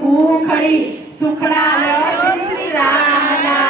ભૂખડી સુખડાયો શ્રી રામના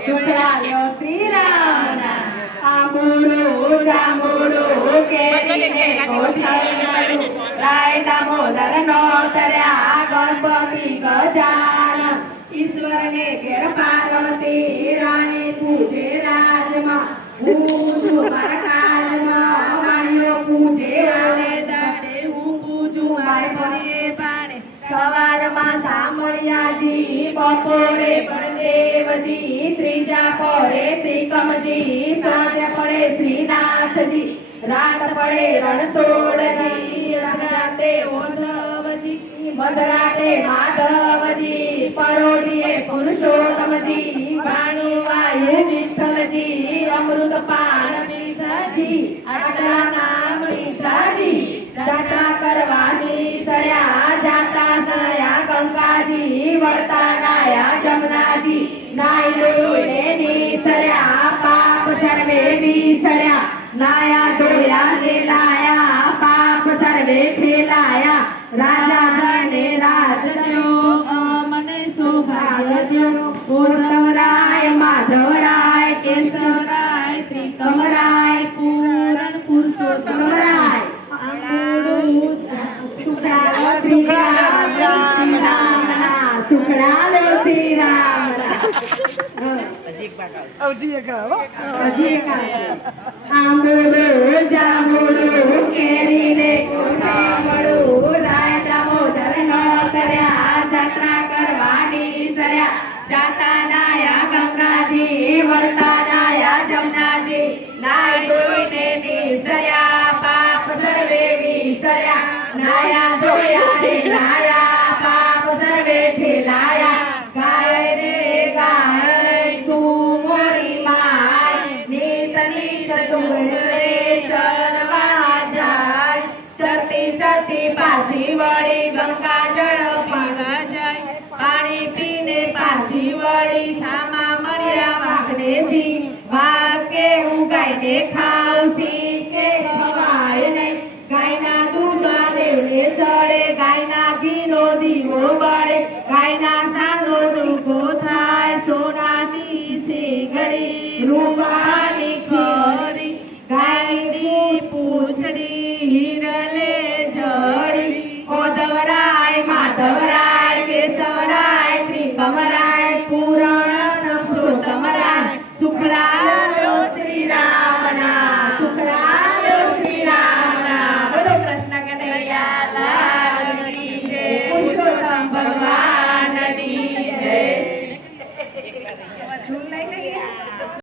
સુખડાયો શ્રી રામના આંબુડું જાંબુડું કેરીને ગોઠવણું રાય દામોદર નો તર્યા ગણપતિ ગજાનન ઈશ્વરને ઘેર પાર્વતી રાણી પૂજે રાજમાં પૂજું મારા કાળમાં વાણીઓ પૂજે રાને દાડે હું પૂજું મારે ફરીએ પાણે સવારમાં સાંભળ્યાજી બપોરે બળદેવજી ત્રીજા પોરે ત્રિકમજી સાંજે પડે શ્રીનાથજી રાત પડે રણછોડજી રાતે ઓધવજી મધરાતે માધવજી પરોઢીએ પુરુષોત્તમજી ભાણુવાએ વિઠ્ઠલજી અમૃત પાન પીધાજી આટલા નામ લીધાજી જાતા કરવાની સર્યા જાતા નયા ગંગાજી વળતા નાયા જમનાજી નાઈ ડોળે નિસર્યા પાપ સર્વે વિસર્યા નાયા ધોયા ને લાયા પાપ સર્વે ફેલાયા રાજા જને રાજ દ્યો મને સૌભાગ્ય દ્યો ઉદ્ધવરાય માધવરાય કેશવરાય ત્રિકમરાય પૂરણ પુરુષોત્તમરાય સુખડાયો શ્રી આંબુડું જાંબુડું કેરીને ગોઠવણું રાય દામોદર નો તર્યા જાત્રા કરવાની સર્યા જાતા નાયા ગંગાજી વળતા નાયા જમનાજી નાય ધોઈને નિસર્યા પાપ સર્વે વિસર્યા નાયા ધોયા ને નાયા પાપ સર્વે ફેલાયા ગાય રે ગાય તું મોરી માય નીત નીત તું રે ચરવા જાય ચરતી ચરતી પાછી વળી ગંગા જળ પીવા જાય પાણી પીને પાછી વળી સામા મળ્યા વાઘને સિંહ વાઘ કે હું ગાયને ખાવસી કે ખવાય નહીં ગાયના દૂધમાં દેવને ચડે ગાયના ઘીનો દીવો બળે ગાયના સાંડનો ચોખ્ખો થાય સોનાની શેગડી રૂપાની ખરી ગાયની પૂંછડી હિરલે જડી ઓધવરાય માધવરાય કેશવરાય ત્રિકમરાય પૂરણ પુરુષોત્તમરાય સુખડાયો શ્રી રામના સુખડાયો શ્રી રામના બોલો કૃષ્ણ કનૈયા લાલ કી જય પુરુષોત્તમ ભગવાનની જય